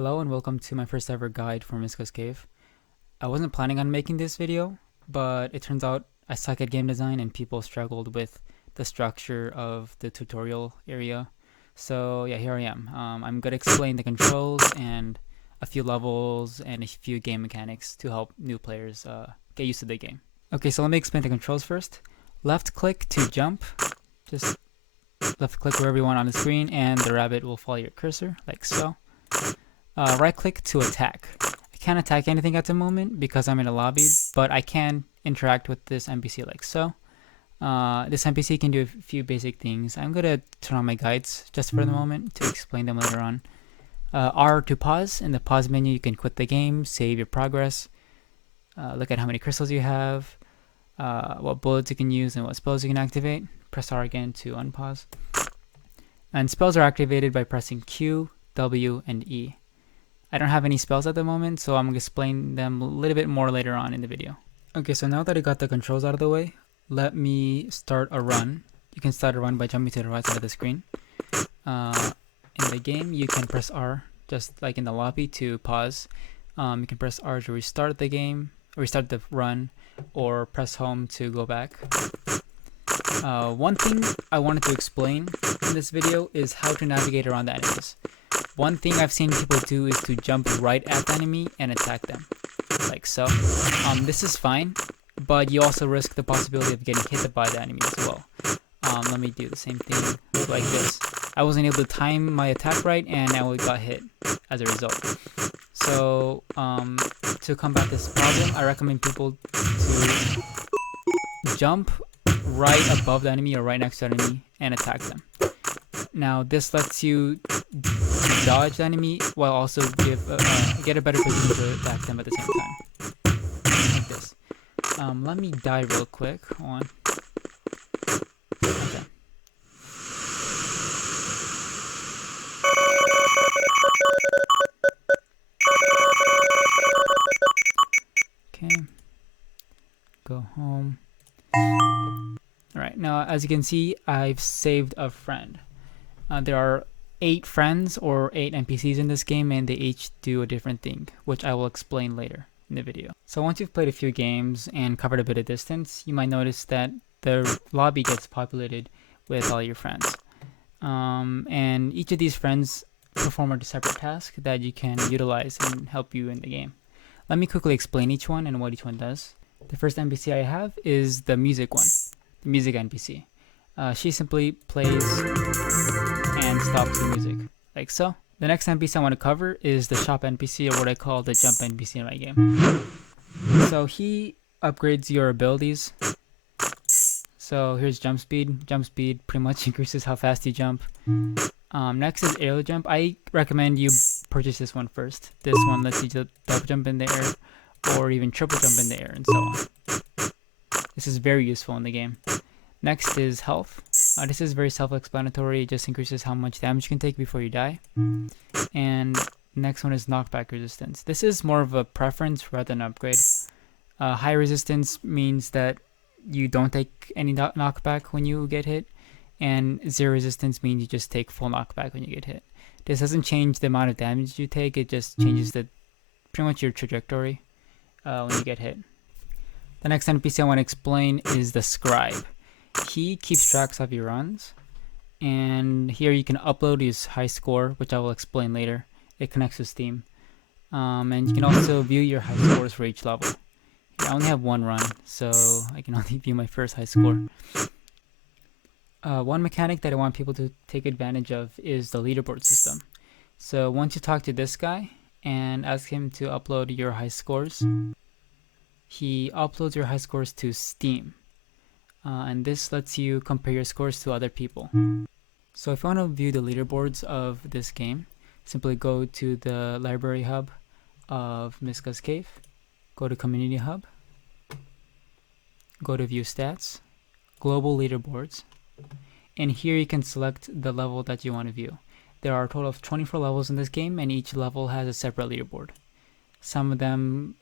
Hello and welcome to my first ever guide for Miska's Cave. I wasn't planning on making this video, but it turns out I suck at game design and people struggled with the structure of the tutorial area. So yeah, here I am. I'm going to explain the controls and a few levels and a few game mechanics to help new players get used to the game. Okay, so let me explain the controls first. Left click to jump, just left click wherever you want on the screen and the rabbit will follow your cursor like so. Right click to attack. I can't attack anything at the moment because I'm in a lobby, but I can interact with this NPC like so. This NPC can do a few basic things. I'm going to turn on my guides just for the moment to explain them later on. R to pause. In the pause menu you can quit the game, save your progress, look at how many crystals you have, what bullets you can use and what spells you can activate. Press R again to unpause. And spells are activated by pressing Q, W, and E. I don't have any spells at the moment, so I'm going to explain them a little bit more later on in the video. Okay, so now that I got the controls out of the way, let me start a run. You can start a run by jumping to the right side of the screen. In the game, you can press R, just like in the lobby, to pause. You can press R to restart the game, restart the run, or press home to go back. One thing I wanted to explain in this video is how to navigate around the enemies. One thing I've seen people do is to jump right at the enemy and attack them, like so. This is fine, but you also risk the possibility of getting hit by the enemy as well. Let me do the same thing like this. I wasn't able to time my attack right and I got hit as a result. So to combat this problem, I recommend people to jump right above the enemy or right next to the enemy and attack them. Now this lets you dodge the enemy while also get a better position to attack them at the same time. Like this. Let me die real quick. Hold on. Okay. Okay. Go home. Alright, now as you can see, I've saved a friend. There are 8 friends or 8 NPCs in this game and they each do a different thing, which I will explain later in the video. So once you've played a few games and covered a bit of distance, you might notice that the lobby gets populated with all your friends. And each of these friends perform a separate task that you can utilize and help you in the game. Let me quickly explain each one and what each one does. The first NPC I have is the music one, the music NPC. She simply plays and stops the music, like so. The next NPC I want to cover is the shop NPC, or what I call the jump NPC in my game. So he upgrades your abilities. So here's jump speed. Jump speed pretty much increases how fast you jump. Next is aerial jump. I recommend you purchase this one first. This one lets you double jump in the air or even triple jump in the air and so on. This is very useful in the game. Next is health. This is very self-explanatory. It just increases how much damage you can take before you die. And next one is knockback resistance. This is more of a preference rather than an upgrade. High resistance means that you don't take any knockback when you get hit. And zero resistance means you just take full knockback when you get hit. This doesn't change the amount of damage you take. It just changes pretty much your trajectory when you get hit. The next NPC I want to explain is the Scribe. He keeps tracks of your runs, and here you can upload his high score, which I will explain later. It connects to Steam, and you can also view your high scores for each level. Here, I only have one run, so I can only view my first high score. One mechanic that I want people to take advantage of is the leaderboard system. So once you talk to this guy and ask him to upload your high scores, he uploads your high scores to Steam. And this lets you compare your scores to other people. So if you want to view the leaderboards of this game, simply go to the library hub of Miska's Cave, go to community hub, go to view stats, global leaderboards, and here you can select the level that you want to view. There are a total of 24 levels in this game and each level has a separate leaderboard. Some of them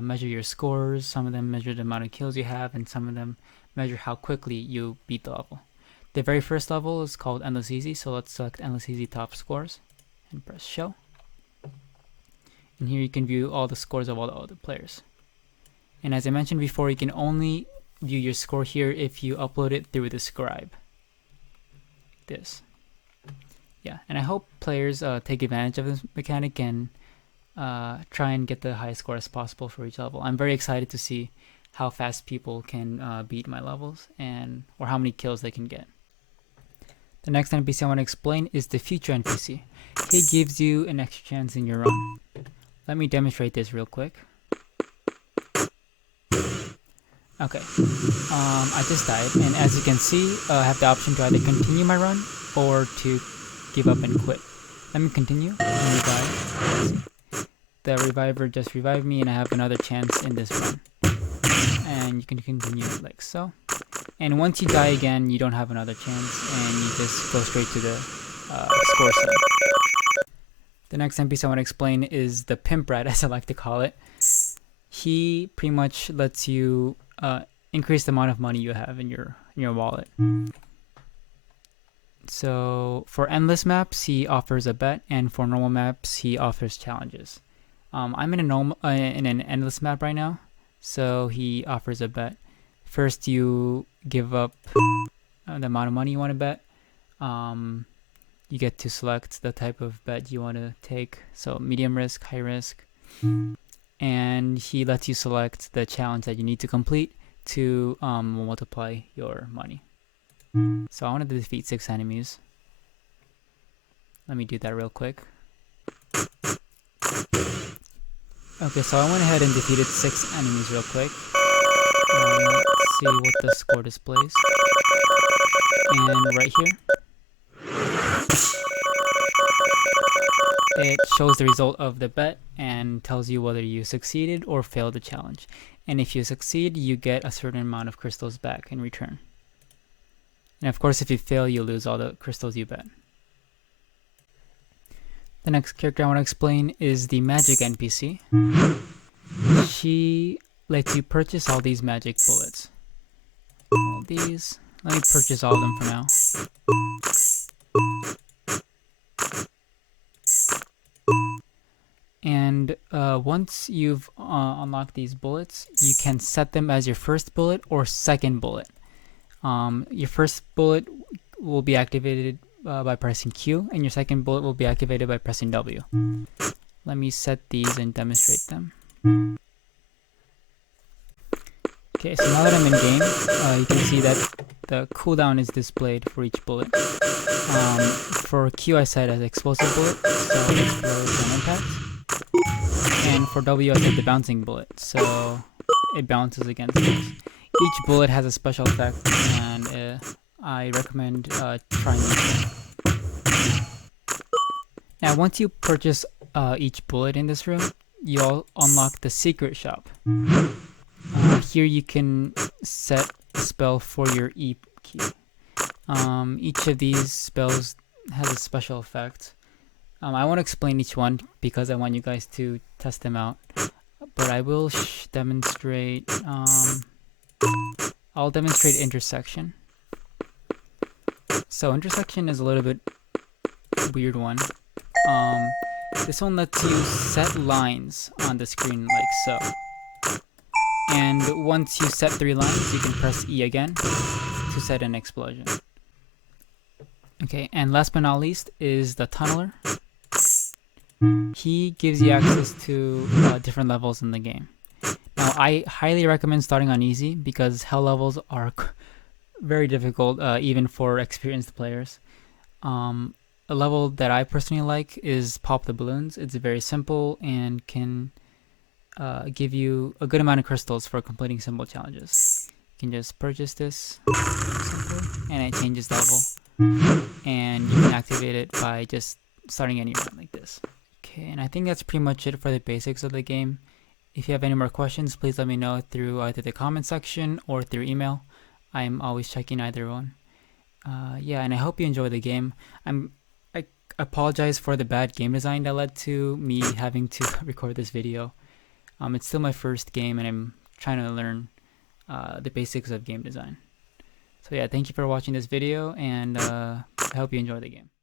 measure your scores, some of them measure the amount of kills you have, and some of them measure how quickly you beat the level. The very first level is called Endless Easy, so let's select Endless Easy top scores and press show. And here you can view all the scores of all the other players. And as I mentioned before, you can only view your score here if you upload it through the Scribe. This. Yeah, and I hope players take advantage of this mechanic and try and get the highest score as possible for each level. I'm very excited to see how fast people can beat my levels or how many kills they can get. The next NPC I want to explain is the future NPC. He gives you an extra chance in your run. Let me demonstrate this real quick. Okay, I just died, and as you can see, I have the option to either continue my run or to give up and quit. Let me continue and revive. The reviver just revived me, and I have another chance in this run. And you can continue like so. And once you die again, you don't have another chance, and you just go straight to the score set. The next NPC I want to explain is the Pimp, as I like to call it. He pretty much lets you increase the amount of money you have in your wallet. So for endless maps, he offers a bet, and for normal maps, he offers challenges. I'm in an endless map right now, so he offers a bet. First, you give up the amount of money you want to bet. You get to select the type of bet you want to take, so medium risk, high risk. And he lets you select the challenge that you need to complete to multiply your money. So I wanted to defeat 6 enemies. Let me do that real quick. Okay, so I went ahead and defeated 6 enemies real quick. Let's see what the score displays. And right here, it shows the result of the bet and tells you whether you succeeded or failed the challenge. And if you succeed, you get a certain amount of crystals back in return. And of course, if you fail, you lose all the crystals you bet. The next character I want to explain is the magic NPC. She lets you purchase all these magic bullets. All these. Let me purchase all of them for now. And once you've unlocked these bullets, you can set them as your first bullet or second bullet. Your first bullet will be activated by pressing Q, and your second bullet will be activated by pressing W. Let me set these and demonstrate them. Okay, so now that I'm in game, you can see that the cooldown is displayed for each bullet. For Q I set as explosive bullet, so it explodes on impact. And for W I set the bouncing bullet, so it bounces against things. Each bullet has a special effect, and I recommend trying each. Now, once you purchase each bullet in this room, you'll unlock the secret shop. Here you can set a spell for your E key. Each of these spells has a special effect. I won't explain each one because I want you guys to test them out, but I will demonstrate. I'll demonstrate intersection. So intersection is a little bit weird one. This one lets you set lines on the screen like so. And once you set 3 lines, you can press E again to set an explosion. Okay, and last but not least is the tunneler. He gives you access to different levels in the game. Now, I highly recommend starting on easy because hell levels are very difficult, even for experienced players. A level that I personally like is Pop the Balloons. It's very simple and can give you a good amount of crystals for completing simple challenges. You can just purchase this and it changes level, and you can activate it by just starting any run like this. Okay, and I think that's pretty much it for the basics of the game. If you have any more questions, please let me know through either the comment section or through email. I'm always checking either one. Yeah, and I hope you enjoy the game. I apologize for the bad game design that led to me having to record this video. It's still my first game, and I'm trying to learn the basics of game design. So yeah, thank you for watching this video, and I hope you enjoy the game.